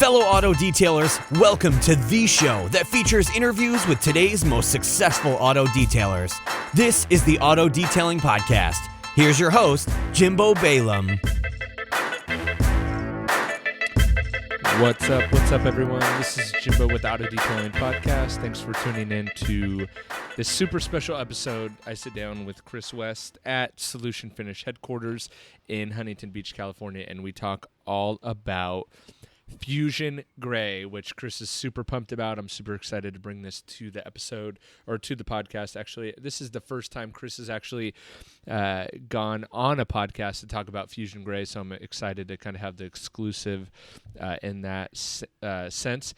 Fellow auto detailers, welcome to the show that features interviews with today's most successful auto detailers. This is the Auto Detailing Podcast. Here's your host, Jimbo Balaam. What's up, everyone? This is Jimbo with the Auto Detailing Podcast. Thanks for tuning in to this super special episode. I sit down with Chris West at Solution Finish headquarters in Huntington Beach, California, and we talk all about Fusion Gray, which Chris is super pumped about. I'm super excited to bring this to the episode, or to the podcast. Actually, this is the first time Chris has actually gone on a podcast to talk about Fusion Gray, so I'm excited to kind of have the exclusive in that sense.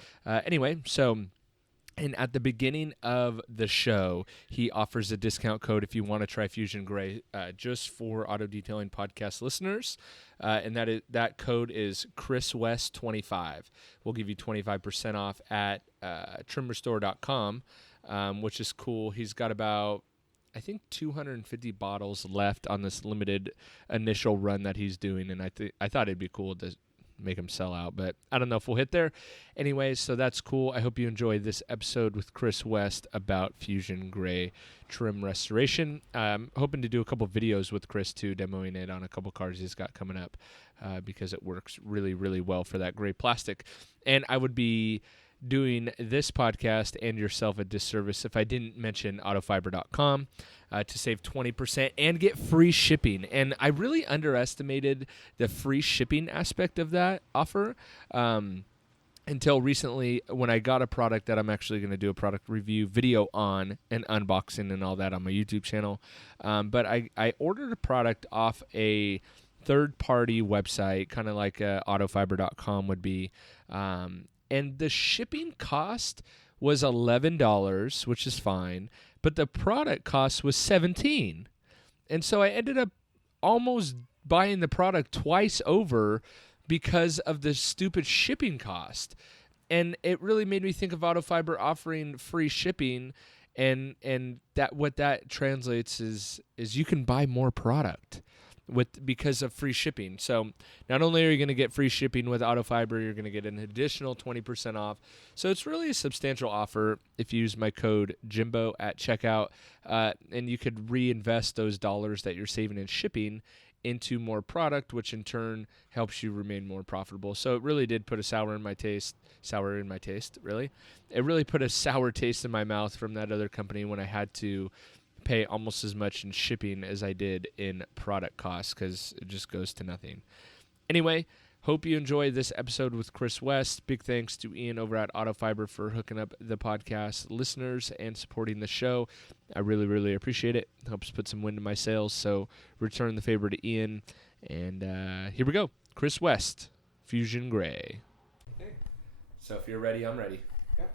And at the beginning of the show, he offers a discount code if you want to try Fusion Gray, just for Auto Detailing Podcast listeners. And that code is ChrisWest25. We'll give you 25% off at trimrestore.com, which is cool. He's got about, I think, 250 bottles left on this limited initial run that he's doing, and I thought it'd be cool to make them sell out, but I don't know if we'll hit there. Anyway, so that's cool. I hope you enjoy this episode with Chris West about Fusion Gray trim restoration. Hoping to do a couple videos with Chris too, demoing it on a couple cars he's got coming up, because it works really, really well for that gray plastic. And I would be doing this podcast and yourself a disservice if I didn't mention autofiber.com to save 20% and get free shipping. And I really underestimated the free shipping aspect of that offer until recently, when I got a product that I'm actually going to do a product review video on and unboxing and all that on my YouTube channel. But I ordered a product off a third-party website, kind of like autofiber.com would be. And the shipping cost was $11, which is fine, but the product cost was $17. And so I ended up almost buying the product twice over because of the stupid shipping cost. And it really made me think of Autofiber offering free shipping, and that what that translates is you can buy more product because of free shipping. So not only are you going to get free shipping with Autofiber, you're going to get an additional 20% off. So it's really a substantial offer if you use my code Jimbo at checkout, and you could reinvest those dollars that you're saving in shipping into more product, which in turn helps you remain more profitable. So it really did put a sour in my taste, really. It really put a sour taste in my mouth from that other company when I had to pay almost as much in shipping as I did in product costs, because it just goes to nothing. Anyway, hope you enjoy this episode with Chris West. Big thanks to Ian over at Autofiber for hooking up the podcast listeners and supporting the show. I really, really appreciate it. Helps put some wind in my sails, so return the favor to Ian. And here we go. Chris West, Fusion Gray. Okay. So if you're ready, I'm ready. Yeah.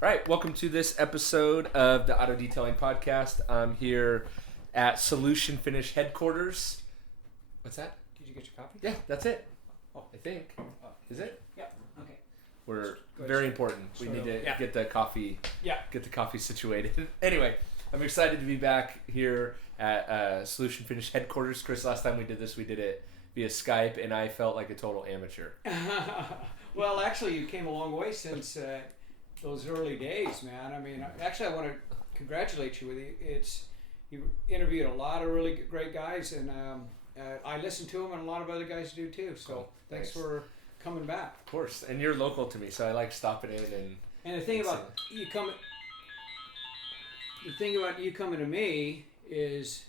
All right, welcome to this episode of the Auto Detailing Podcast. I'm here at Solution Finish headquarters. What's that? Did you get your coffee? Yeah, that's it. Oh. I think. Is it? Yeah. Okay. We're very important. We need to get the coffee. Yeah. Get the coffee situated. Anyway, I'm excited to be back here at Solution Finish headquarters. Chris, last time we did this, we did it via Skype, and I felt like a total amateur. Well, actually, you came a long way since those early days, man. I mean, actually, I want to congratulate you with it. You interviewed a lot of really great guys, and I listened to them, and a lot of other guys do too. So Cool. Thanks for coming back. Of course, and you're local to me, so I like stopping in And the thing about you coming to me is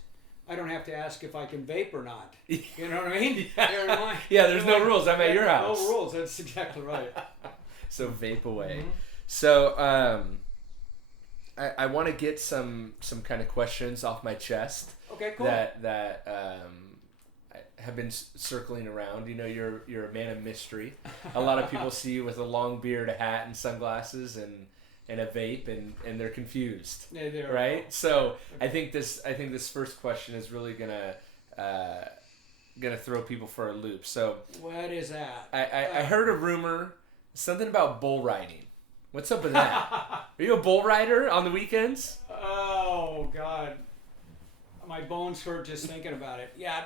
I don't have to ask if I can vape or not. You know what I mean? Yeah, there's no rules. I'm at your house. No rules. That's exactly right. So vape away. Mm-hmm. So I want to get some kind of questions off my chest. Okay, cool. That have been circling around. You know, you're a man of mystery. A lot of people see you with a long beard, a hat, and sunglasses, and a vape, and they're confused. Yeah, they're right. So I think this first question is really gonna throw people for a loop. So what is that? I heard a rumor, something about bull riding. What's up with that? Are you a bull rider on the weekends? Oh God, my bones hurt just thinking about it. Yeah,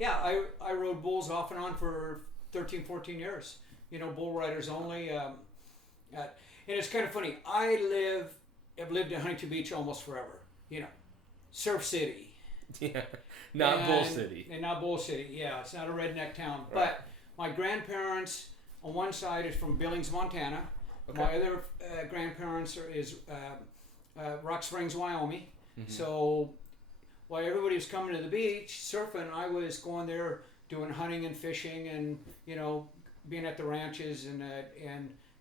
I rode bulls off and on for 13, 14 years. Bull riders only. And it's kind of funny. I've lived in Huntington Beach almost forever. Surf City. Yeah, not Bull City. And not Bull City. Yeah, it's not a redneck town. Right. But my grandparents on one side is from Billings, Montana. Okay. My other grandparents is Rock Springs, Wyoming. Mm-hmm. So while everybody was coming to the beach surfing, I was going there doing hunting and fishing and being at the ranches and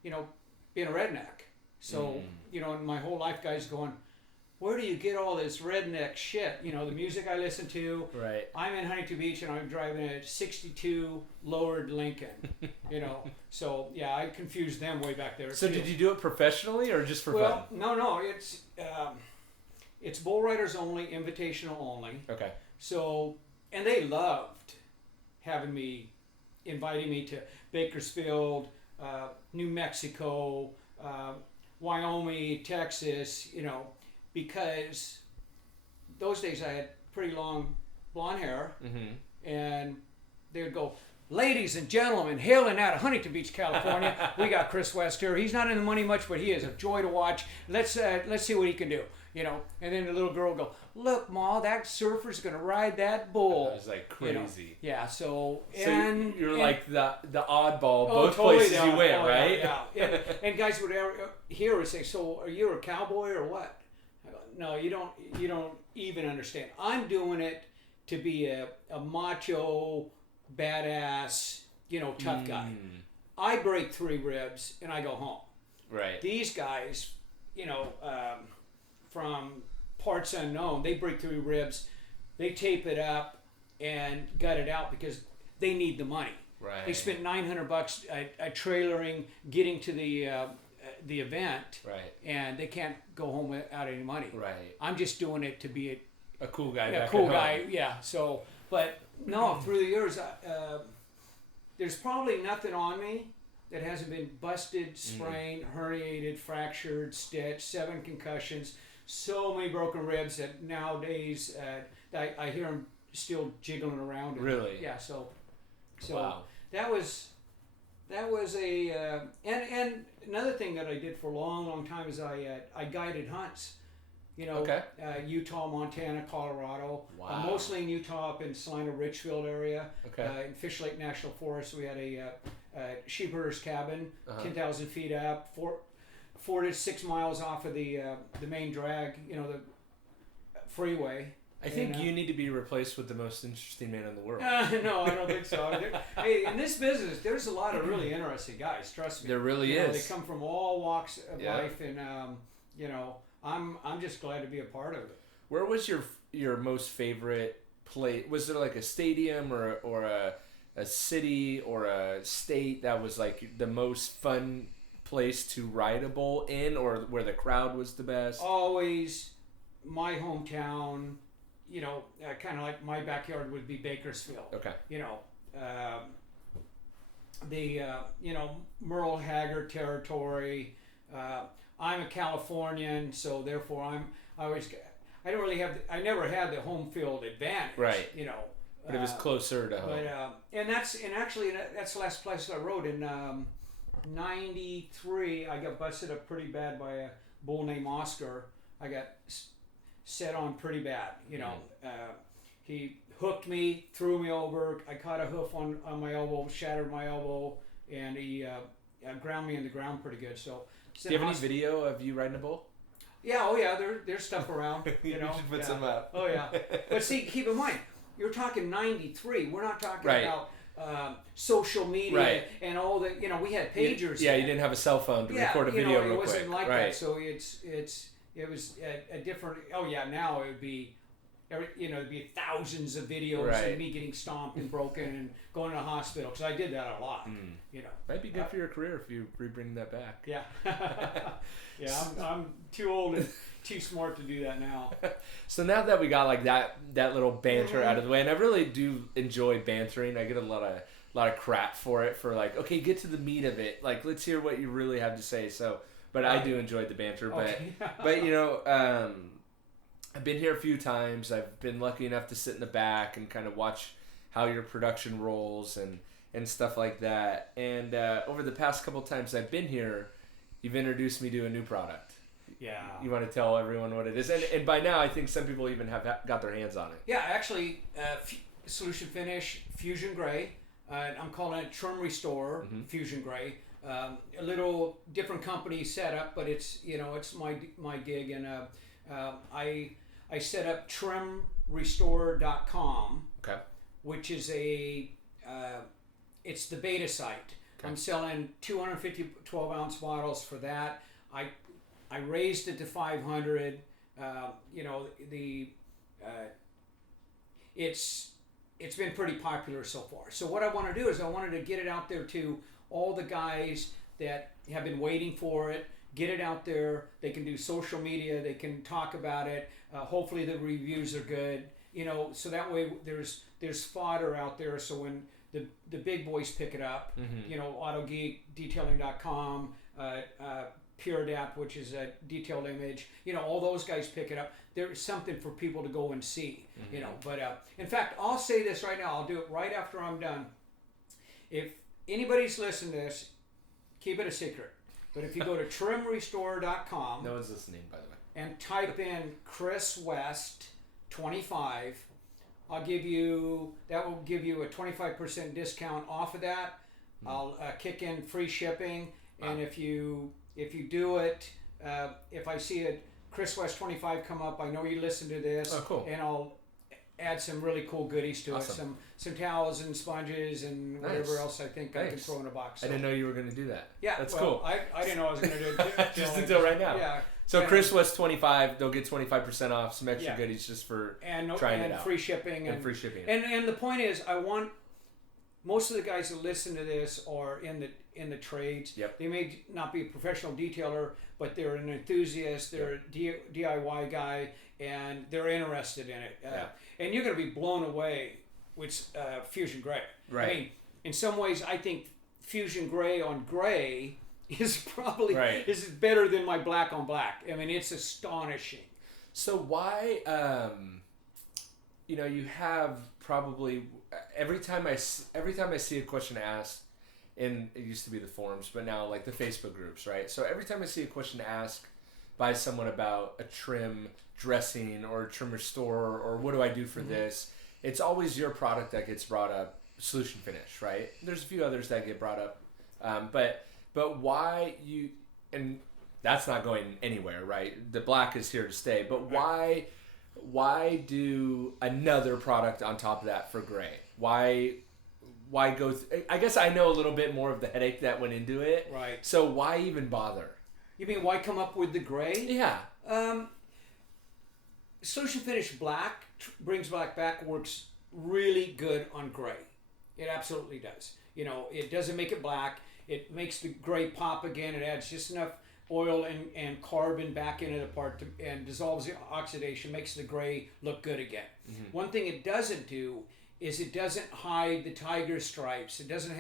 being a redneck. So and my whole life, guys, going, where do you get all this redneck shit? The music I listen to. Right. I'm in Huntington Beach and I'm driving a '62 lowered Lincoln. So yeah, I confused them way back there. So did you do it professionally or just for fun? Well, no, it's bull riders only, invitational only. Okay. So, and they loved inviting me to Bakersfield, New Mexico, Wyoming, Texas, because those days I had pretty long blonde hair, and they would go, ladies and gentlemen, hailing out of Huntington Beach, California, we got Chris West here. He's not in the money much, but he is a joy to watch. Let's see what he can do, And then the little girl would go, look, Ma, that surfer's gonna ride that bull. That was like crazy. Yeah. So you're like the oddball. Both totally places you went, right? Yeah. And guys would say, so are you a cowboy or what? I go, no, you don't even understand. I'm doing it to be a macho, badass, tough guy. I break 3 ribs and I go home. Right. These guys, from parts unknown, they break 3 ribs, they tape it up and gut it out because they need the money. Right. They spent $900 trailering, getting to the event. Right. And they can't go home without any money. Right. I'm just doing it to be a cool guy. A cool guy. Yeah. So, but no, through the years, there's probably nothing on me that hasn't been busted, sprained, herniated, fractured, stitched, 7 concussions, so many broken ribs that nowadays I hear them still jiggling around. Really? Yeah. So wow. that was a and another thing that I did for a long time is I guided hunts. Okay. Utah, Montana, Colorado. Wow. Mostly in Utah, up in Salina, Richfield area. Okay. In Fish Lake National Forest, we had a sheep herder's cabin, 10,000 feet up, 4 to 6 miles off of the main drag, the freeway. I think you need to be replaced with the most interesting man in the world. No, I don't think so. Hey, in this business, there's a lot of really interesting guys. Trust me. There really is. They come from all walks of life, and I'm just glad to be a part of it. Where was your most favorite place? Was there like a stadium or a city or a state that was like the most fun place to ride a bull in, or where the crowd was the best? Always my hometown, kind of like my backyard would be Bakersfield. Okay. Merle Haggard territory. I'm a Californian, so therefore I never had the home field advantage. Right. But it was closer to home. But actually that's the last place I rode in. 93, I got busted up pretty bad by a bull named Oscar. I got set on pretty bad. He hooked me, threw me over. I caught a hoof on my elbow, shattered my elbow, and he ground me in the ground pretty good. So, do you have any video of you riding a bull? Yeah, there's stuff around. You should put some up. Oh yeah, but see, keep in mind, you're talking 93. We're not talking about social media and all that. We had pagers. You didn't have a cell phone to record a video real quick. It wasn't like that. So it was a different. Oh yeah, now it would be. It'd be thousands of videos of me getting stomped and broken and going to the hospital, because I did that a lot. Might be good for your career if you bring that back. Yeah, yeah. I'm too old and too smart to do that now. So now that we got like that little banter out of the way, and I really do enjoy bantering. I get a lot of crap for it, for like, okay, get to the meat of it. Like, let's hear what you really have to say. So, but I do enjoy the banter. But I've been here a few times. I've been lucky enough to sit in the back and kind of watch how your production rolls, and and stuff like that. And over the past couple times I've been here, you've introduced me to a new product. Yeah. You want to tell everyone what it is? And by now, I think some people even have got their hands on it. Yeah, actually, Solution Finish Fusion Gray. I'm calling it Trim Restore Fusion Gray. A little different company setup, but it's my gig, and I set up trimrestore.com, which is it's the beta site. I'm selling 250 12-ounce bottles for that. I raised it to 500. It's been pretty popular so far. So what I want to do is I wanted to get it out there to all the guys that have been waiting for it. Get it out there. They can do social media. They can talk about it. Hopefully the reviews are good. So that way there's fodder out there. So when the big boys pick it up, AutoGeek, Detailing.com, Pure Adapt, which is a detailed image, all those guys pick it up. There's something for people to go and see, But in fact, I'll say this right now. I'll do it right after I'm done. If anybody's listening to this, keep it a secret. But if you go to trimrestore.com, no one's listening, by the way, and type in Chris West 25, that will give you a 25% discount off of that. I'll kick in free shipping, and if you do it, if I see a Chris West 25 come up, I know you listen to this, and I'll add some really cool goodies to it, some towels and sponges and whatever else I think I can throw in a box. So. I didn't know you were going to do that. Yeah, that's cool. I didn't know I was going to do it just until right now. Yeah. So Chris West 25, they'll get 25% off, some extra goodies just for trying it out. Free shipping and free shipping. And the point is, I want most of the guys that listen to this are in the trades. Yep. They may not be a professional detailer, but they're an enthusiast. They're a DIY guy, and they're interested in it. And you're going to be blown away with Fusion Gray. Right. I mean, in some ways, I think Fusion Gray on gray is probably is better than my black on black. I mean, it's astonishing. So why, you have probably every time I see a question asked, and it used to be the forums, but now like the Facebook groups, right? So every time I see a question asked by someone about a trim dressing or a trim restore or what do I do for this, it's always your product that gets brought up, Solution Finish, right? There's a few others that get brought up, but why you, and that's not going anywhere, right? The black is here to stay, but why do another product on top of that for gray? Why go I guess I know a little bit more of the headache that went into it. Right. So why even bother? You mean why come up with the gray? Yeah. Solution Finish Black brings black back, works really good on gray. It absolutely does. It doesn't make it black. It makes the gray pop again. It adds just enough oil and carbon back into the part and dissolves the oxidation, makes the gray look good again. One thing it doesn't do is it doesn't hide the tiger stripes. It doesn't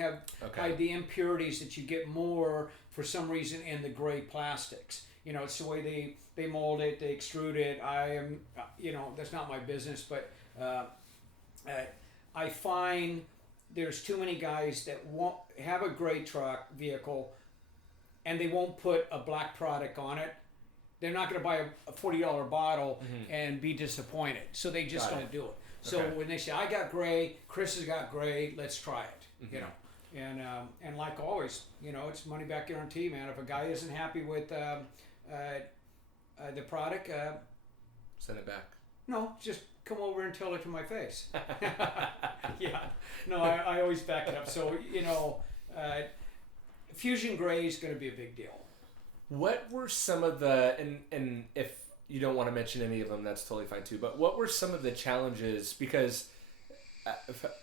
hide the impurities that you get more for some reason in the gray plastics. It's the way they mold it, they extrude it. That's not my business, but I find there's too many guys that won't have a gray truck vehicle and they won't put a black product on it. They're not going to buy a $40 bottle and be disappointed. So they just don't do it. So when they say, I got gray, Chris has got gray, let's try it, And like always, it's money back guarantee, man. If a guy isn't happy with the product, send it back. No, just come over and tell it to my face. Yeah. No, I always back it up. So, Fusion Gray is going to be a big deal. What were some of the, and if you don't want to mention any of them, that's totally fine too, but what were some of the challenges? Because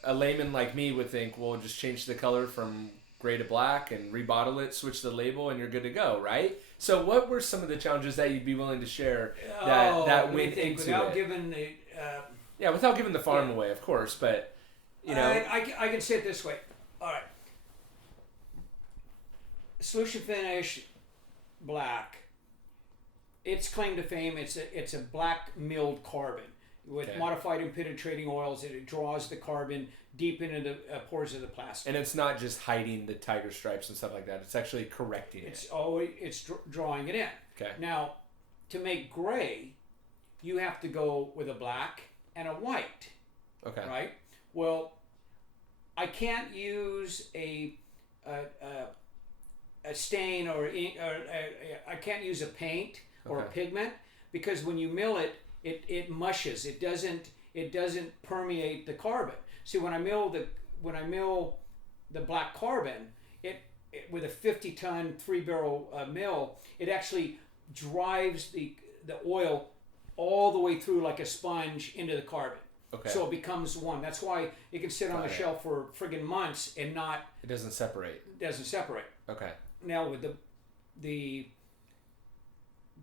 a layman like me would think, well, just change the color from gray to black and rebottle it, switch the label, and you're good to go, right? So what were some of the challenges that you'd be willing to share that went into without it? Giving the, without giving the farm away, of course, but, I can say it this way. All right. Solution Finish Black, its claim to fame, it's a black milled carbon. with modified and penetrating oils. It draws the carbon deep into the pores of the plastic. And it's not just hiding the tiger stripes and stuff like that. It's actually correcting it. It's drawing it in. Okay. Now, to make gray, you have to go with a black and a white. Okay. Right? Well, I can't use a stain or I can't use a paint or a pigment, because when you mill it, it mushes. It doesn't permeate the carbon. See, when I mill the black carbon, it with a 50-ton 3-barrel mill, it actually drives the oil all the way through like a sponge into the carbon. Okay. So it becomes one. That's why it can sit on the shelf for friggin' months and not. It doesn't separate. Okay. Now with the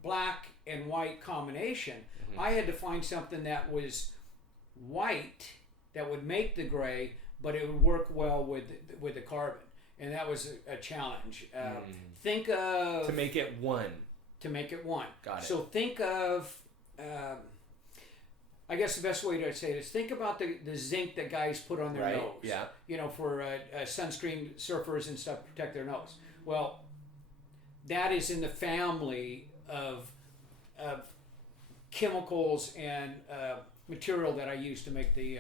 black and white combination, I had to find something that was white that would make the gray, but it would work well with the carbon, and that was a challenge. Think of to make it one. Got it. So think of. I guess the best way to say it is think about the zinc that guys put on their nose. Yeah. For sunscreen surfers and stuff to protect their nose. Well, that is in the family of chemicals and material that I use to make the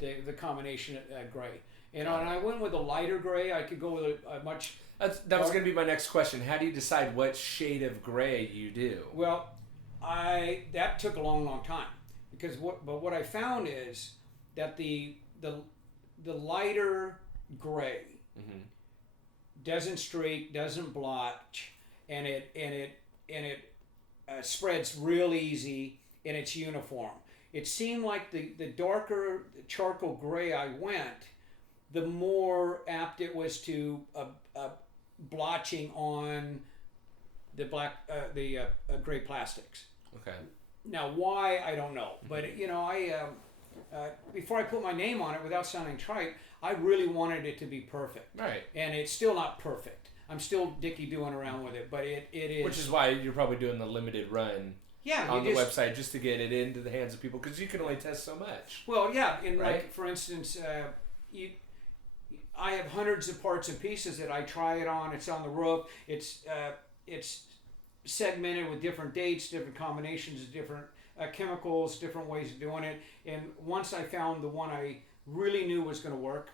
the combination gray. And I went with a lighter gray. I could go with a much. That was going to be my next question. How do you decide what shade of gray you do? Well, that took a long time, because what I found is that the lighter gray doesn't streak, doesn't blotch, and it spreads real easy, and it's uniform. It seemed like the darker charcoal gray I went, the more apt it was to blotching on the black gray plastics. Okay. Now why, I don't know, but I before I put my name on it, without sounding trite, I really wanted it to be perfect. Right. And it's still not perfect. I'm still dicky doing around with it, but it is. Which is why you're probably doing the limited run. Yeah, on the website, just to get it into the hands of people, because you can only test so much. Well, yeah, and like for instance, I have hundreds of parts and pieces that I try it on. It's on the roof. It's segmented with different dates, different combinations of different chemicals, different ways of doing it. And once I found the one I really knew was going to work,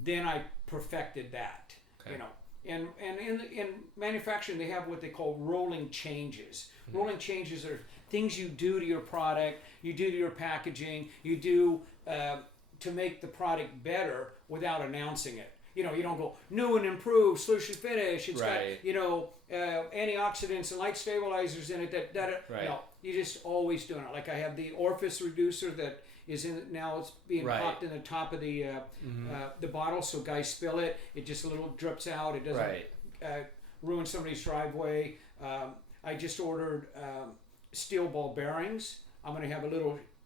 then I perfected that. Okay. And in manufacturing, they have what they call rolling changes. Mm-hmm. Rolling changes are things you do to your product, you do to your packaging, you do to make the product better without announcing it. You don't go new and improved solution finish. It's got antioxidants and light stabilizers in it. You just always doing it. Like I have the orifice reducer that is in now. It's being popped in the top of the bottle, so guys spill it. It just a little drips out. It doesn't ruin somebody's driveway. I just ordered steel ball bearings. I'm going to have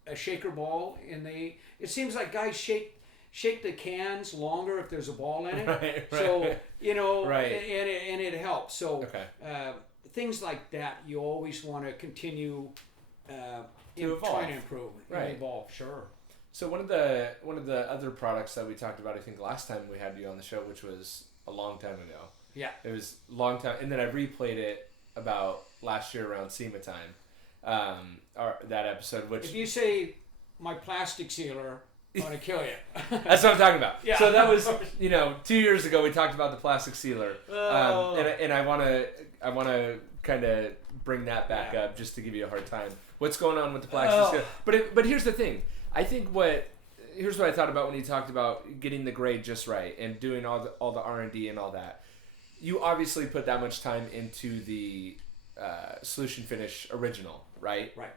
a shaker ball in the. It seems like guys shake the cans longer if there's a ball in it. So and it helps. So things like that, you always want to continue trying to improve and evolve. Sure. So one of the other products that we talked about, I think last time we had you on the show, which was a long time ago. Yeah. It was a long time, and then I replayed it about last year around SEMA time. That episode, which if you say my plastic sealer, I'm gonna kill you. That's what I'm talking about. Yeah. So that was 2 years ago we talked about the plastic sealer, and I want to kind of bring that back up just to give you a hard time. What's going on with the plastic sealer? But here's the thing. I think here's what I thought about when you talked about getting the grade just right and doing all the R&D and all that. You obviously put that much time into the solution finish original, right? Right.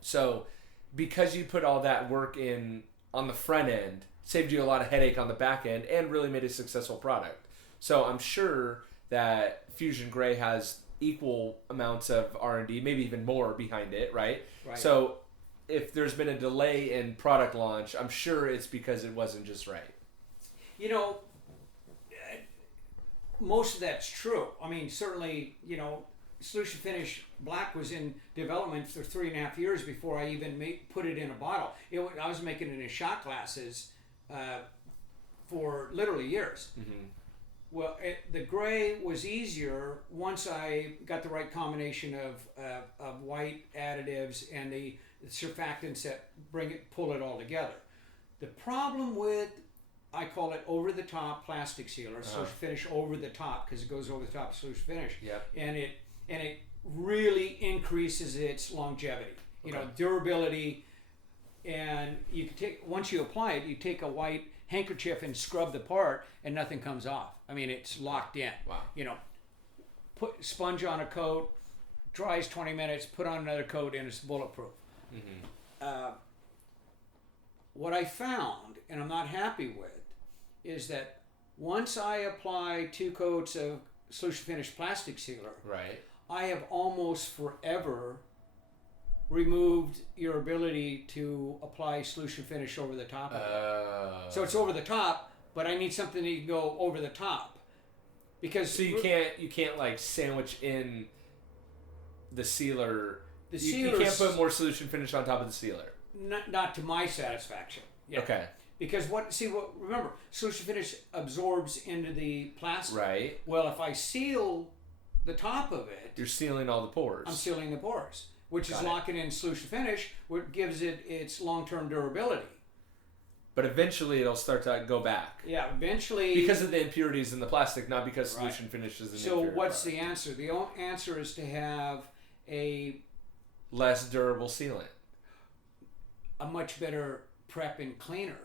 So because you put all that work in on the front end, saved you a lot of headache on the back end and really made a successful product. So I'm sure that Fusion Gray has equal amounts of R&D, maybe even more behind it, right? Right. So if there's been a delay in product launch, I'm sure it's because it wasn't just right. Most of that's true. I mean, certainly, Solution Finish Black was in development for 3.5 years before I even put it in a bottle. I was making it in shot glasses for literally years. Mm-hmm. Well, the gray was easier once I got the right combination of white additives and the surfactants that pull it all together. The problem with, I call it over-the-top plastic sealer, Solution Finish over the top, because it goes over the top of Solution Finish, and it really increases its longevity, durability. And you can once you apply it, you take a white handkerchief and scrub the part, and nothing comes off. I mean, it's locked in. Wow. Put sponge on a coat, dries 20 minutes, put on another coat, and it's bulletproof. Mm-hmm. What I found, and I'm not happy with, is that once I apply 2 coats of Solution Finish plastic sealer, I have almost forever removed your ability to apply Solution Finish over the top of it. So it's over the top, but I need something that you can go over the top. Because you can't like sandwich in the sealer. You can't put more Solution Finish on top of the sealer. Not to my satisfaction. Yeah. Okay. Because remember, Solution Finish absorbs into the plastic. Right. Well, if I seal the top of it, you're sealing all the pores. I'm sealing the pores, which is locking in Solution Finish, which gives it its long-term durability. But eventually it'll start to go back. Yeah, eventually. Because of the impurities in the plastic, not because Solution Finish is an inferior So what's product. the answer? The answer is to have a less durable sealant. A much better prep and cleaner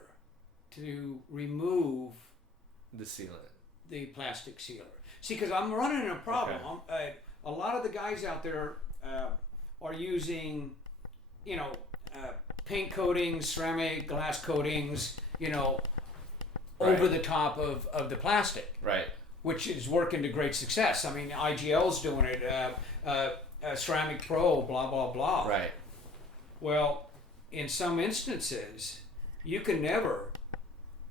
to remove the sealant, the plastic sealer. See, because I'm running into a problem. Okay. A lot of the guys out there are using, paint coatings, ceramic, glass coatings, over the top of the plastic. Right. Which is working to great success. I mean, IGL's doing it, Ceramic Pro, blah, blah, blah. Right. Well, in some instances, you can never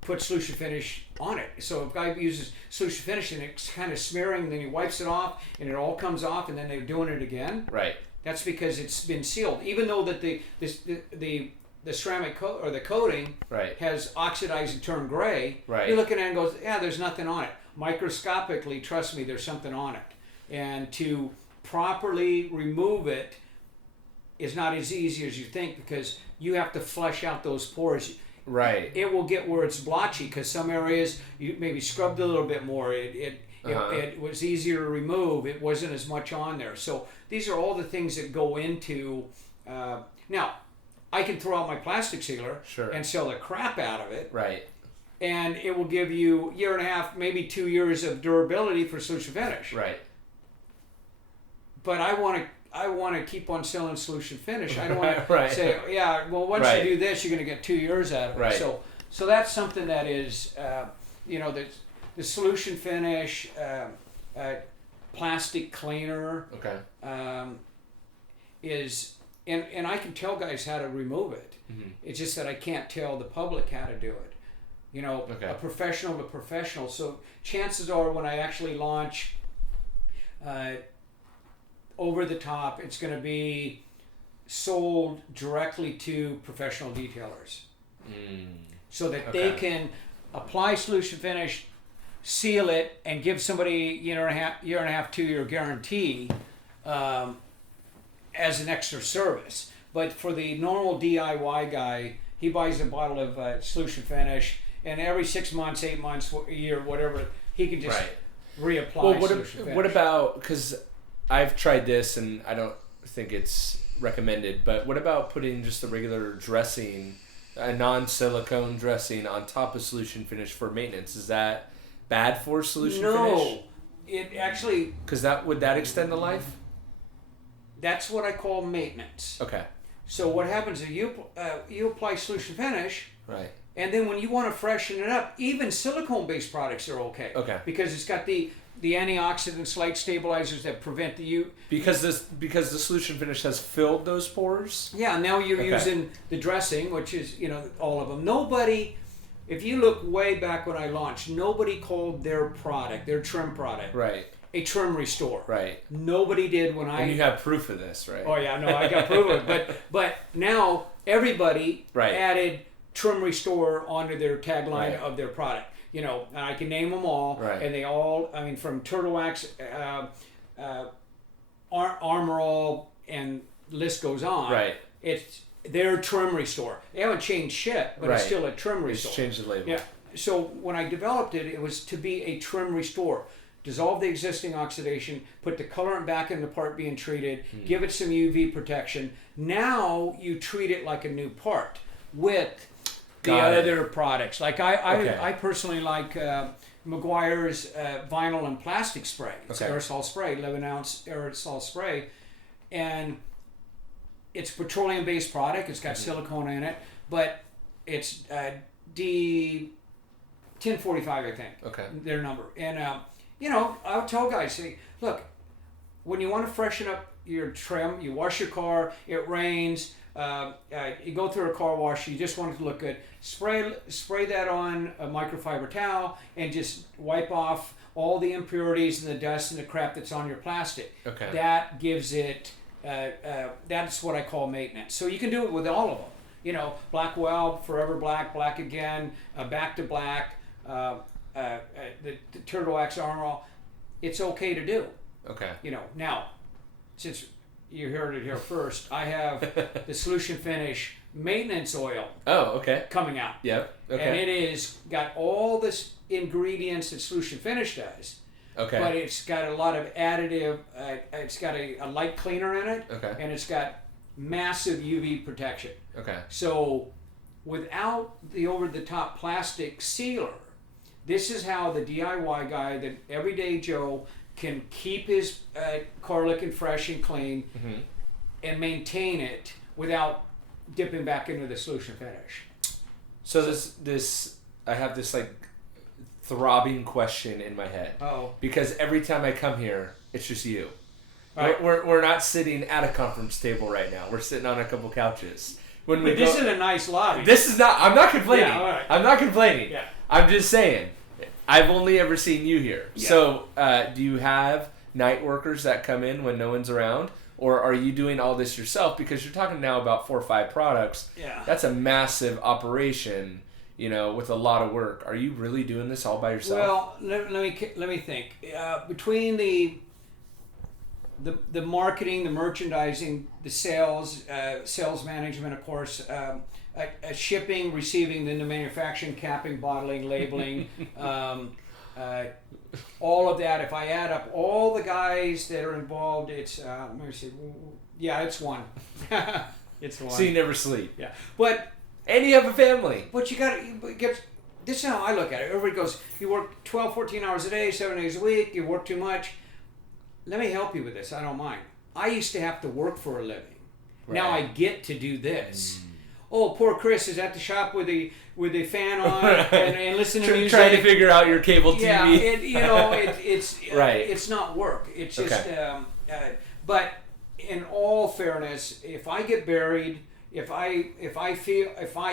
put Solution Finish on it. So if a guy uses Solution Finish and it's kind of smearing, and then he wipes it off, and it all comes off, and then they're doing it again. Right. That's because it's been sealed. Even though that the ceramic or the coating has oxidized and turned gray, you're looking at it and goes, yeah, there's nothing on it. Microscopically, trust me, there's something on it. And to properly remove it is not as easy as you think, because you have to flush out those pores. Right. It will get where it's blotchy, because some areas you maybe scrubbed a little bit more. It was easier to remove. It wasn't as much on there. So these are all the things that go into. Now, I can throw out my plastic sealer and sell the crap out of it. Right. And it will give you 1.5, maybe 2 years of durability for Solution Finish. Right. But I want to keep on selling Solution Finish. I don't want to say, once you do this, you're going to get 2 years out of it. Right. So that's something that is, the Solution Finish plastic cleaner is, and I can tell guys how to remove it. Mm-hmm. It's just that I can't tell the public how to do it. A professional to professional. So chances are when I actually launch over the top, it's going to be sold directly to professional detailers, so that they can apply Solution Finish, seal it, and give somebody year and a half, 2 year guarantee as an extra service. But for the normal DIY guy, he buys a bottle of Solution Finish, and every 6 months, 8 months, a year, whatever, he can just reapply Solution Finish. What about, because I've tried this and I don't think it's recommended, but what about putting just a regular dressing, a non-silicone dressing on top of Solution Finish for maintenance? Is that bad for Solution Finish? No, it actually... Because would that extend the life? That's what I call maintenance. Okay. So what happens is you apply Solution Finish, and then when you want to freshen it up, even silicone-based products are okay. Okay. Because it's got the antioxidants, light stabilizers that prevent the because the Solution Finish has filled those pores. Yeah, now you're using the dressing, which is all of them. Nobody, if you look way back when I launched, nobody called their product, their trim product, a trim restore. Right. Nobody did when I. And you have proof of this, right? Oh yeah, no, I got proof of it. But now everybody added trim restore onto their tagline of their product. You know, and I can name them all, and they all. I mean, from Turtle Wax, Armor All, and list goes on. Right. It's their trim restore. They haven't changed shit, but it's still a trim restore. It's changed the label. Yeah. So when I developed it, it was to be a trim restore. Dissolve the existing oxidation, put the colorant back in the part being treated, give it some UV protection. Now you treat it like a new part with the other products. Like I personally like McGuire's vinyl and plastic spray. It's aerosol spray, 11 ounce aerosol spray, and it's a petroleum-based product. It's got silicone in it, but it's D1045, I think. Okay. Their number. And you know, I'll tell guys, say, look, when you want to freshen up your trim, you wash your car, it rains, you go through a car wash, you just want it to look good. Spray that on a microfiber towel and just wipe off all the impurities and the dust and the crap that's on your plastic. Okay. That gives it. That's what I call maintenance. So you can do it with all of them. You know, black well, forever black, black again, back to black, the Turtle Wax Armor All. It's okay to do. Okay. You know, now, since you heard it here first, I have the Solution Finish maintenance oil. Coming out. Yep. Okay. And it is got all this ingredients that Solution Finish does. Okay. But it's got a lot of additive. It's got a light cleaner in it. Okay. And it's got massive UV protection. Okay. So, without the over-the-top plastic sealer, this is how the DIY guy, the everyday Joe, can keep his car looking fresh and clean and maintain it without dipping back into the Solution Finish. So this I have this like throbbing question in my head. Because every time I come here, it's just you. Right. We're not sitting at a conference table right now. We're sitting on a couple couches. This is a nice lobby. This is not. I'm not complaining. Yeah, all right. I'm not complaining. Yeah. I'm just saying. I've only ever seen you here. Yeah. So, do you have night workers that come in when no one's around? Or are you doing all this yourself? Because you're talking now about 4 or 5 products. Yeah. That's a massive operation, you know, with a lot of work. Are you really doing this all by yourself? Well, let me think. Between the marketing, the merchandising, the sales management, of course, shipping, receiving, then the manufacturing, capping, bottling, labeling, all of that. If I add up all the guys that are involved, it's let me see. Yeah, it's one. It's one. So you never sleep. Yeah, and you have a family. But you got to get. This is how I look at it. Everybody goes, you work 12, 14 hours a day, 7 days a week. You work too much. Let me help you with this. I don't mind. I used to have to work for a living. Right. Now I get to do this. Oh, poor Chris is at the shop with the fan on and listening to music. Trying to figure out your cable TV. Yeah, it's right. It's not work. It's just. But in all fairness, if I get buried, if I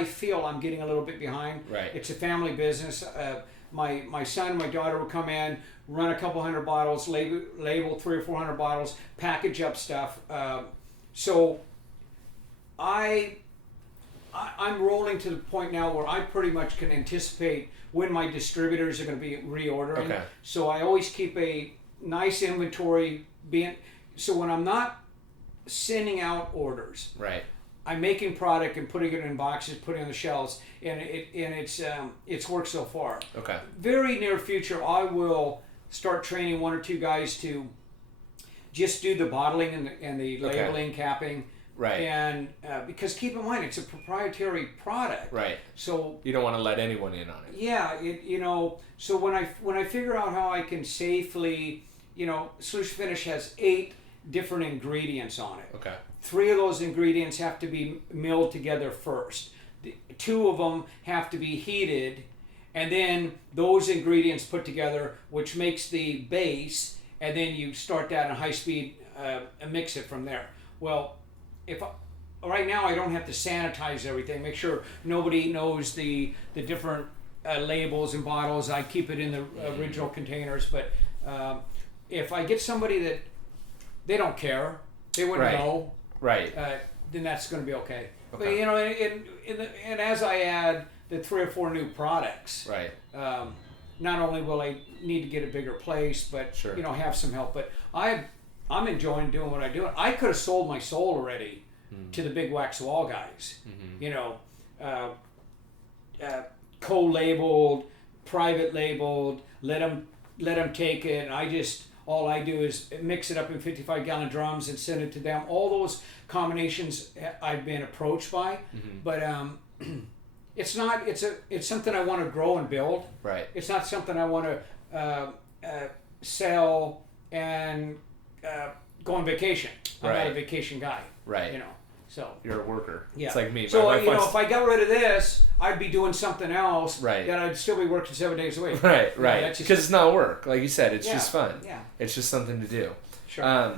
feel I'm getting a little bit behind, it's a family business. My son, my daughter will come in, run a couple hundred bottles, label 300 or 400 bottles, package up stuff. So I'm rolling to the point now where I pretty much can anticipate when my distributors are going to be reordering. Okay. So I always keep a nice inventory. So when I'm not sending out orders, I'm making product and putting it in boxes, putting it on the shelves, and it's worked so far. Okay. Very near future, I will start training 1 or 2 guys to just do the bottling and the labeling, capping. Right. And because keep in mind, it's a proprietary product. Right. So you don't want to let anyone in on it. Yeah. So when I figure out how I can safely, Solution Finish has 8 different ingredients on it. Okay. 3 of those ingredients have to be milled together first. 2 of them have to be heated, and then those ingredients put together, which makes the base, and then you start that in high speed and mix it from there. Well, right now I don't have to sanitize everything, make sure nobody knows the different labels and bottles. I keep it in the original containers, but if I get somebody that they don't care, they wouldn't know, then that's going to be okay. But and as I add the 3 or 4 new products, not only will I need to get a bigger place, but have some help. But I'm enjoying doing what I do. I could have sold my soul already to the big wax wall guys. Co-labeled, private labeled, let them take it, and all I do is mix it up in 55-gallon drums and send it to them. All those combinations I've been approached by, but it's something I want to grow and build. Right. It's not something I want to sell and go on vacation. I'm not a vacation guy. Right. So you're a worker. Yeah. It's like me. So if I got rid of this, I'd be doing something else. Right. Then I'd still be working 7 days a week. Right. Because it's not work, like you said. It's just fun. Yeah. It's just something to do. Sure.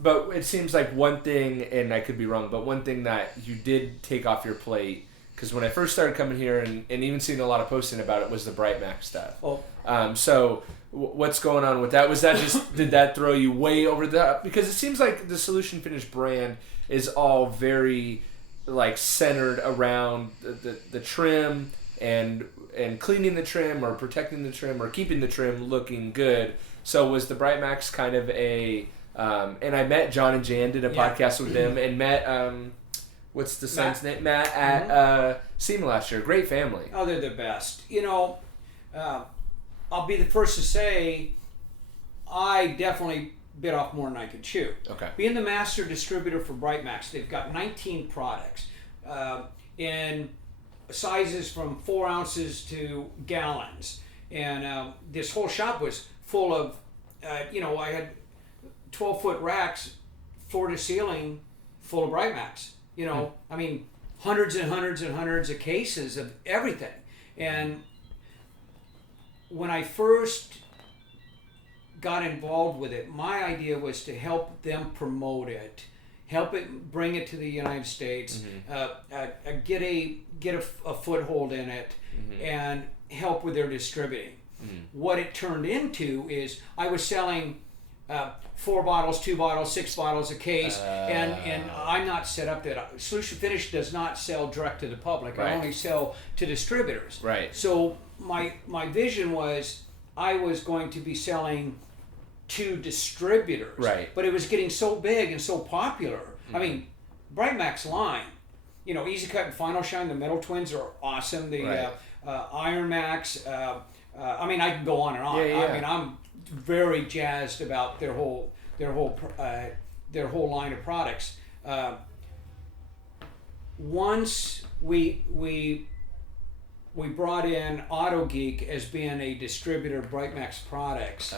But it seems like one thing, and I could be wrong, but one thing that you did take off your plate, because when I first started coming here and even seeing a lot of posting about it, was the Bright Max stuff. Oh. So what's going on with that? Was that just did that throw you way over the top? Because it seems like the Solution Finish brand is all very centered around the trim and cleaning the trim or protecting the trim or keeping the trim looking good. So was the Bright Max kind of a and I met John and Jan, did a podcast with them, and met what's the son's name? Matt at SEMA last year. Great family. Oh, they're the best. I'll be the first to say I definitely bit off more than I could chew. Okay. Being the master distributor for Bright Max, they've got 19 products in sizes from 4 ounces to gallons, and this whole shop was full of, I had 12-foot racks, floor to ceiling, full of Bright Max. I mean, hundreds and hundreds and hundreds of cases of everything. And when I first got involved with it, my idea was to help them promote it, help it, bring it to the United States, get a foothold in it, and help with their distributing. What it turned into is I was selling 4 bottles, 2 bottles, 6 bottles a case, and I'm not set up that. Solution Finish does not sell direct to the public. I only sell to distributors. Right. So my vision was I was going to be selling to distributors. Right. But it was getting so big and so popular. I mean, Bright Max line, Easy Cut and Final Shine, the metal twins are awesome. The Iron Max, I mean, I can go on and on. I mean, I'm very jazzed about their whole line of products. Once we brought in Auto Geek as being a distributor of Bright Max products,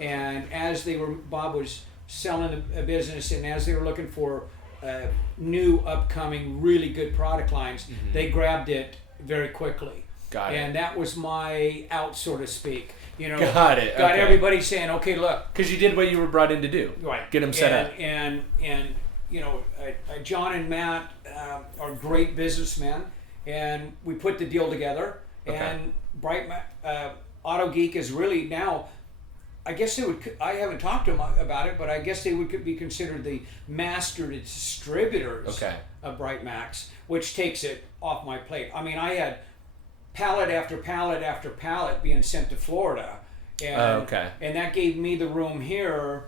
and as Bob was selling a business, and as they were looking for new upcoming really good product lines, they grabbed it very quickly. Got it. And that was my out, so to speak. Got it. Got everybody saying, okay, look. Because you did what you were brought in to do. Right. Get them set up. And John and Matt are great businessmen, and we put the deal together. Okay. And Auto Geek is really now, I guess I haven't talked to them about it, but I guess they would be considered the master distributors of Bright Max, which takes it off my plate. I mean, I had pallet after pallet after pallet being sent to Florida, and that gave me the room here,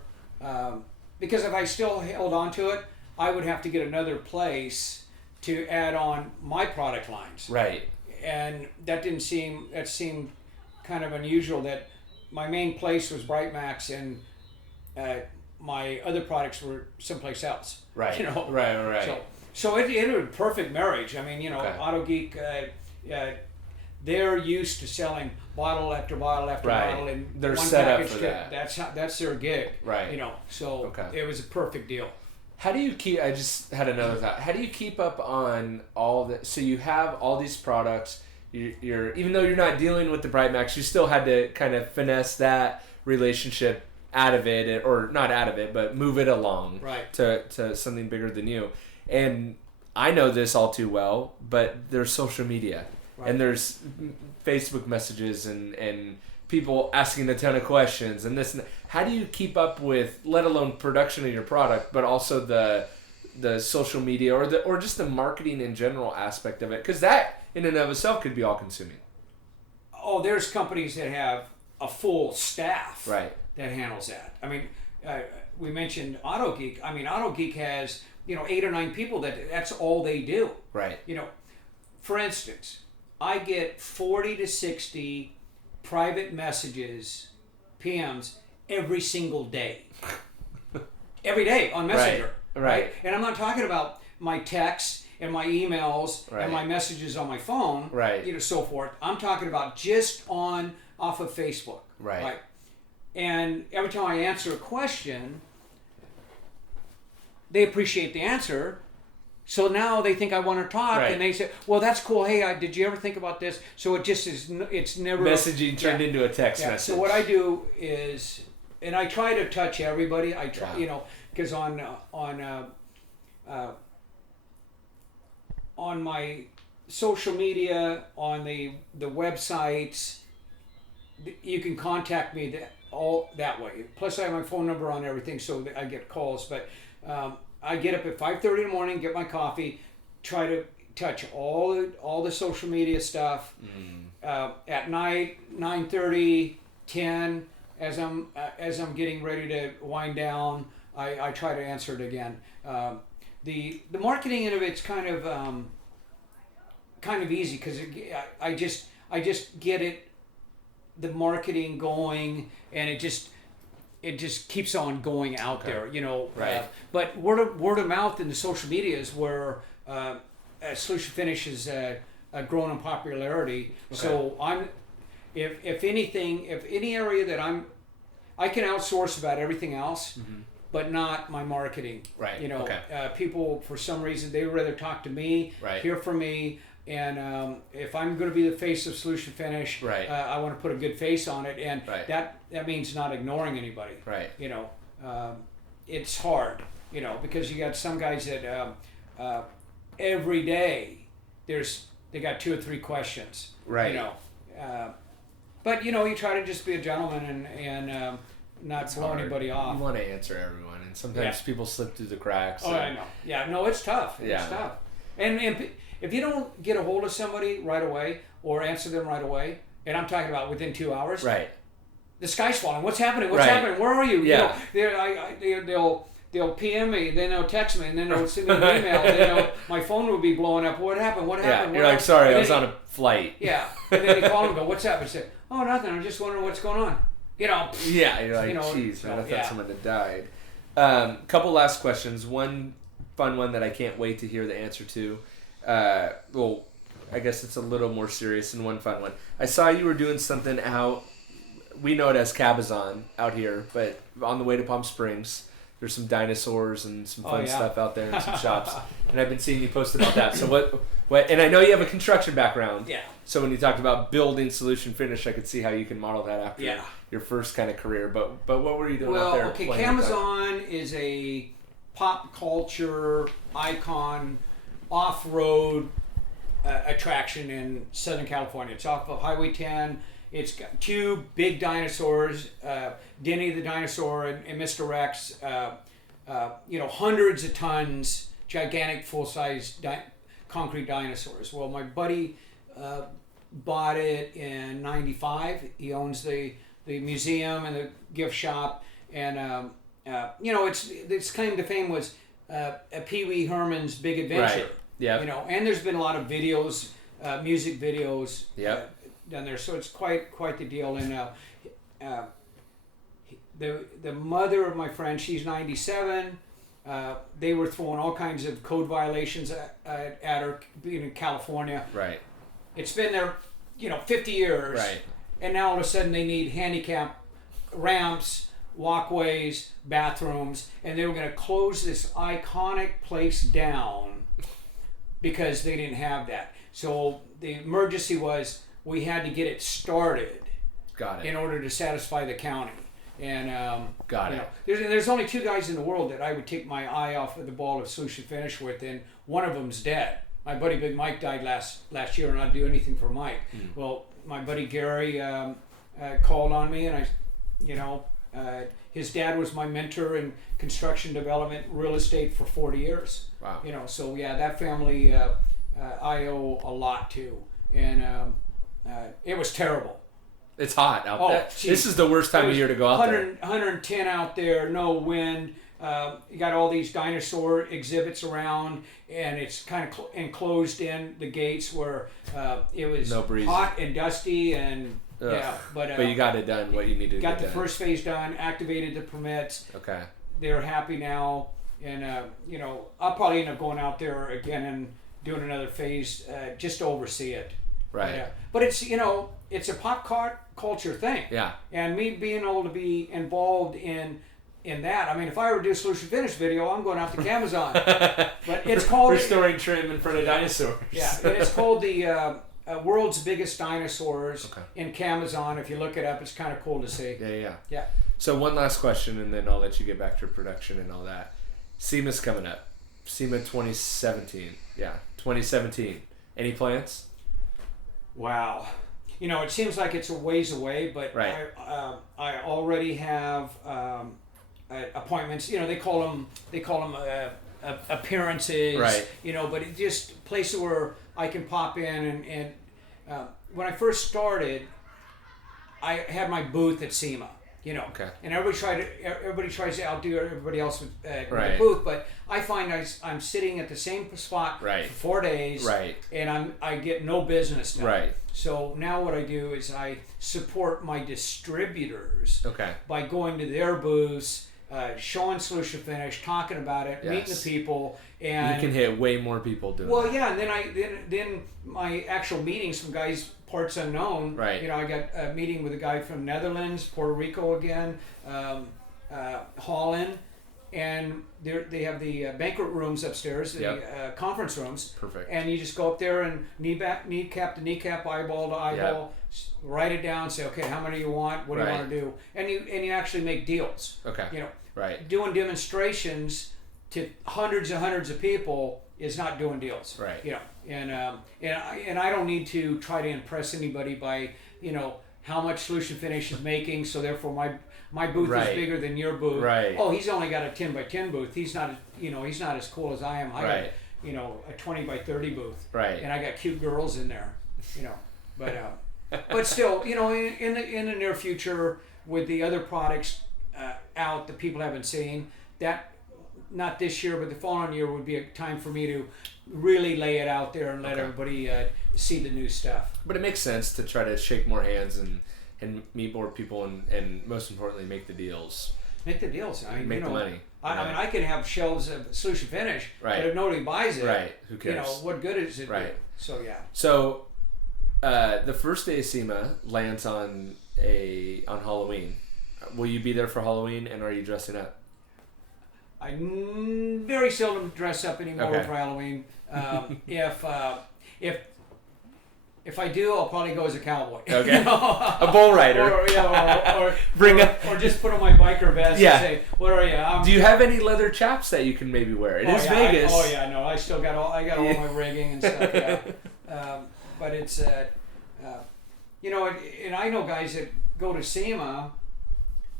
because if I still held on to it, I would have to get another place to add on my product lines. Right. And that seemed kind of unusual that my main place was Bright Max and my other products were someplace else. Right. Right. So it was a perfect marriage. I mean, Auto Geek, they're used to selling bottle after bottle after bottle, and they're one set package up for that. That's their gig. Right. So it was a perfect deal. How do you keep? I just had another thought. How do you keep up on all that? So you have all these products. You're even though you're not dealing with the Bright Max, you still had to kind of finesse that relationship out of it, or not out of it, but move it along to something bigger than you. And I know this all too well, but there's social media. Right. And there's Facebook messages and people asking a ton of questions and this. How do you keep up with, let alone production of your product, but also the social media or just the marketing in general aspect of it? Because that in and of itself could be all consuming. Oh, there's companies that have a full staff right. that handles that. I mean, we mentioned AutoGeek. I mean, AutoGeek has 8 or 9 people that's all they do. Right. For instance, I get 40 to 60 private messages, PMs, every single day. Every day on Messenger. Right. And I'm not talking about my texts and my emails and my messages on my phone. Right. So forth. I'm talking about just off of Facebook. Right. And every time I answer a question, they appreciate the answer. So now they think I want to talk, and they say, "Well, that's cool. Hey, did you ever think about this?" So it just is. It's never messaging turned into a text message. So what I do is, and I try to touch everybody. I try, because on my social media, on the websites, you can contact me all that way. Plus, I have my phone number on everything, so I get calls. But I get up at 5:30 in the morning, get my coffee, try to touch all the social media stuff. At night, 9:30, 10, as I'm getting ready to wind down, I try to answer it again. The marketing end of it's kind of easy because I just get it, the marketing going, and it just keeps on going out there, Right. But word of mouth in the social media is where Solution Finish is grown in popularity. Okay. So if any area that I can outsource about everything else, but not my marketing. Right. People for some reason they would rather talk to me, hear from me. And if I'm going to be the face of Solution Finish, I want to put a good face on it, and that means not ignoring anybody. Right. It's hard, because you got some guys that every day they got 2 or 3 questions. Right. But you try to just be a gentleman and not blow anybody off. You want to answer everyone, and sometimes people slip through the cracks. Oh, I know. Yeah, no, it's tough. Yeah. It's tough. And if you don't get a hold of somebody right away or answer them right away, and I'm talking about within 2 hours, the sky's falling. What's happening? What's happening? Where are you? Yeah. They'll PM me, then they'll text me, and then they'll send me an email. Then my phone will be blowing up. What happened? What happened? You're like, sorry, I was on a flight. Yeah. And then they call and go, what's up? I say, oh, nothing. I'm just wondering what's going on. Yeah, you're like, geez, man, I thought someone had died. Couple last questions. One fun one that I can't wait to hear the answer to. Well, I guess it's a little more serious than one fun one. I saw you were doing something out. We know it as Cabazon out here, but on the way to Palm Springs, there's some dinosaurs and some fun stuff out there and some shops. And I've been seeing you post about that. So what? And I know you have a construction background. Yeah. So when you talked about building Solution Finish, I could see how you can model that after your first kind of career. But what were you doing out there? Well, okay, Cabazon is a pop culture icon, off-road attraction in Southern California. It's off of Highway 10. It's got 2 big dinosaurs, Denny the dinosaur and Mr. Rex. Hundreds of tons, gigantic full-size concrete dinosaurs. Well, my buddy bought it in '95. He owns the museum and the gift shop, and its claim to fame was a Pee Wee Herman's Big Adventure. Right. Yeah. And there's been a lot of videos, music videos. Done there, so it's quite the deal. And the mother of my friend, she's 97. They were throwing all kinds of code violations at her, being in California. Right. It's been there, 50 years. Right. And now all of a sudden they need handicap ramps, walkways, bathrooms, and they were going to close this iconic place down because they didn't have that. So the emergency was we had to get it started. Got it. In order to satisfy the county. And got it. There's only 2 guys in the world that I would take my eye off of the ball of Solution Finish with, and one of them's dead. My buddy Big Mike died last year, and I'd do anything for Mike. Well, my buddy Gary called on me, and his dad was my mentor in construction development, real estate for 40 years. Wow. So yeah, that family I owe a lot to, and it was terrible. It's hot out there. Geez. This is the worst time of year to go out there. 110 out there, no wind. You got all these dinosaur exhibits around, and it's kind of enclosed in the gates where it was no breeze. Hot and dusty, and but you got it done. What you needed to got get the done. first phase done, activated the permits. Okay. They're happy now, and I'll probably end up going out there again and doing another phase just to oversee it. Right. But it's it's a pop culture thing. Yeah. And me being able to be involved in that, I mean, if I were to do a solution finish video, I'm going out to Amazon. But it's called restoring trim in front of dinosaurs. Yeah, and it's called the World's Biggest Dinosaurs in Amazon. If you look it up, it's kind of cool to see. Yeah. So one last question, and then I'll let you get back to production and all that. SEMA's coming up. SEMA 2017. Yeah, 2017. Any plans? Wow. It seems like it's a ways away, but right. I already have appointments. They call them appearances. Right. But it's just places where I can pop in and when I first started, I had my booth at SEMA. Okay. And everybody tries to outdo everybody else with right. the booth, but I find I'm sitting at the same spot right. for 4 days, right. and I get no business done. Right. So now what I do is I support my distributors by going to their booths, showing solution finish, talking about it, meeting the people, and you can hit way more people doing. Well, that. yeah, and then my actual meetings from guys. Parts unknown. Right. I got a meeting with a guy from Netherlands, Puerto Rico again, Holland, and they have the banquet rooms upstairs, the conference rooms. Perfect. And you just go up there and kneecap to kneecap, eyeball to eyeball, write it down, say, okay, how many you want? What do you want to do? And you actually make deals. Okay. Right. Doing demonstrations to hundreds and hundreds of people is not doing deals. Right. And I don't need to try to impress anybody by how much solution finish is making, so therefore my booth is bigger than your booth. Right. Oh, he's only got a 10 by 10 booth. He's not he's not as cool as I am. I got a 20 by 30 booth. Right. And I got cute girls in there. But still, in the near future with the other products out that people haven't seen, that not this year, but the following year would be a time for me to really lay it out there and let everybody see the new stuff. But it makes sense to try to shake more hands and meet more people and most importantly make the deals. Make the deals. Make the money. I mean, I can have shelves of solution finish, but if nobody buys it, who cares? What good is it? Right. Do? So yeah. So the first day of SEMA lands on Halloween. Will you be there for Halloween, and are you dressing up? I very seldom dress up anymore for Halloween. If I do, I'll probably go as a cowboy. Okay. A bull rider. or just put on my biker vest and say, "What are you?" Do you have any leather chaps that you can maybe wear? It is Vegas. No, I still got all my rigging and stuff. Yeah. But it's and I know guys that go to SEMA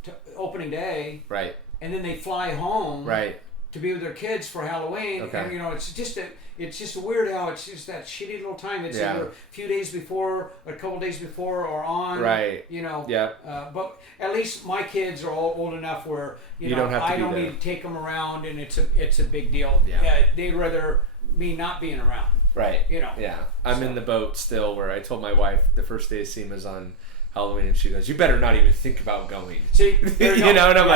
to opening day, right, and then they fly home, right, to be with their kids for Halloween. Okay. And it's just weird how it's just that shitty little time. It's either a few days before, a couple days before, or on. Right. But at least my kids are all old enough where you don't have to I don't need to take them around, and it's a big deal. Yeah. They'd rather me not being around. Right. Yeah. I'm in the boat still where I told my wife the first day of SEMA's on Halloween, and she goes, "You better not even think about going." See, there you go. And I'm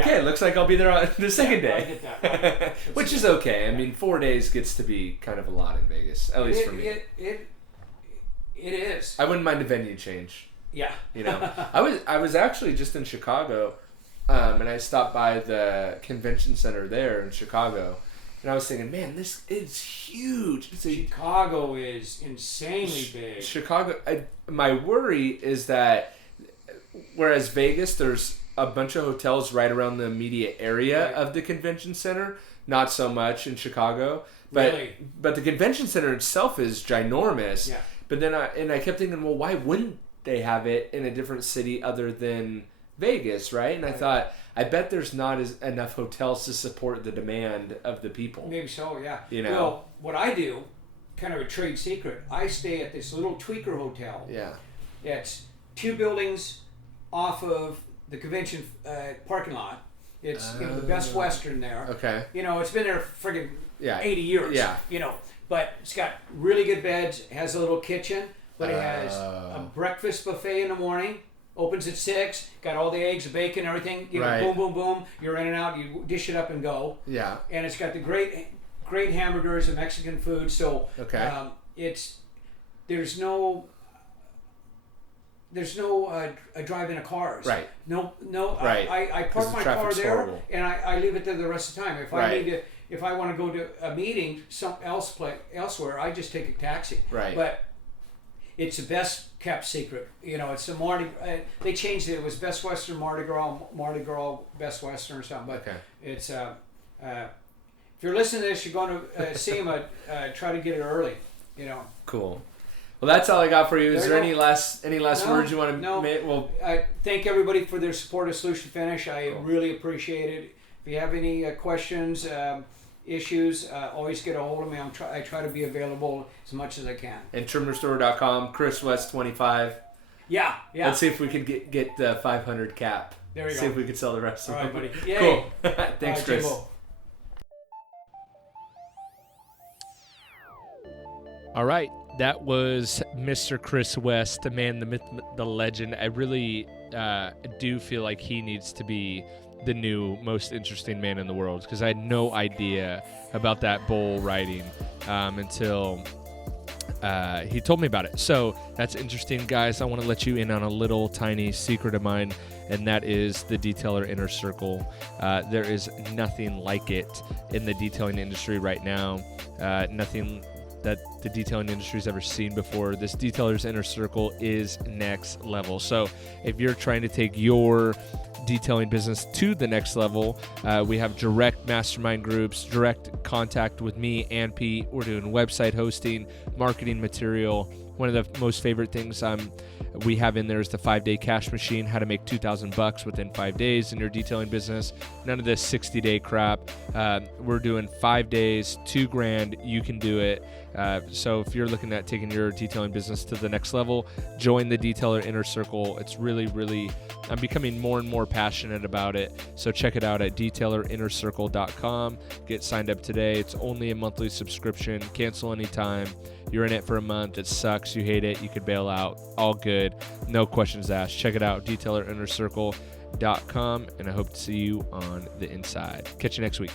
okay, looks like I'll be there on the second day. I get that. Which is okay. I mean, 4 days gets to be kind of a lot in Vegas, at least for me. It is. I wouldn't mind a venue change. Yeah. I was actually just in Chicago, and I stopped by the convention center there in Chicago. And I was thinking, man, this is huge. Chicago is insanely big. Chicago, my worry is that whereas Vegas, there's a bunch of hotels right around the immediate area of the convention center. Not so much in Chicago. But the convention center itself is ginormous. Yeah. But then I kept thinking, well, why wouldn't they have it in a different city other than Vegas, right? And I thought, I bet there's not enough hotels to support the demand of the people. Maybe so, yeah. You know? Well, what I do, kind of a trade secret, I stay at this little tweaker hotel. Yeah. It's 2 buildings off of the convention parking lot. It's the Best Western there. Okay. It's been there friggin' 80 years. Yeah. But it's got really good beds. It has a little kitchen, but it has a breakfast buffet in the morning. Opens at 6. Got all the eggs, the bacon, everything. Right. Boom, boom, boom. You're in and out. You dish it up and go. Yeah. And it's got the great hamburgers and Mexican food. So there's no driving of cars. Right. No. Right. I park my car there, horrible. and I leave it there the rest of the time. If I want to go to a meeting elsewhere, I just take a taxi. Right. But it's the best kept secret. It's the Mardi. They changed it. It was Best Western Mardi Gras Best Western or something. But it's if you're listening to this, you're going to see him. Try to get it early. Cool. Well, that's all I got for you. Is there any last words you want to make? Well, I thank everybody for their support of Solution Finish. I really appreciate it. If you have any questions, issues, always get a hold of me. I try to be available as much as I can. And trimrestore.com, Chris West 25. Yeah. Let's see if we could get the 500 cap. There you go. See if we could sell the rest of them. All right, buddy. Yay. Cool. Thanks, Chris. Jimbo. All right. That was Mr. Chris West, the man, the myth, the legend. I really do feel like he needs to be the new most interesting man in the world, because I had no idea about that bull riding until he told me about it. So that's interesting, guys. I want to let you in on a little tiny secret of mine, and that is the Detailer Inner Circle. There is nothing like it in the detailing industry right now. Nothing that the detailing industry's ever seen before. This Detailer's Inner Circle is next level. So if you're trying to take your detailing business to the next level, we have direct mastermind groups, direct contact with me and Pete. We're doing website hosting, marketing material. One of the most favorite things we have in there is the 5-day cash machine, how to make $2,000 within 5 days in your detailing business. None of this 60-day crap. We're doing 5 days, $2,000. You can do it. So if you're looking at taking your detailing business to the next level, join the Detailer Inner Circle. It's really, really, I'm becoming more and more passionate about it. So check it out at detailerinnercircle.com. Get signed up today. It's only a monthly subscription. Cancel anytime. You're in it for a month. It sucks. You hate it. You could bail out. All good. No questions asked. Check it out, detailerinnercircle.com, and I hope to see you on the inside. Catch you next week.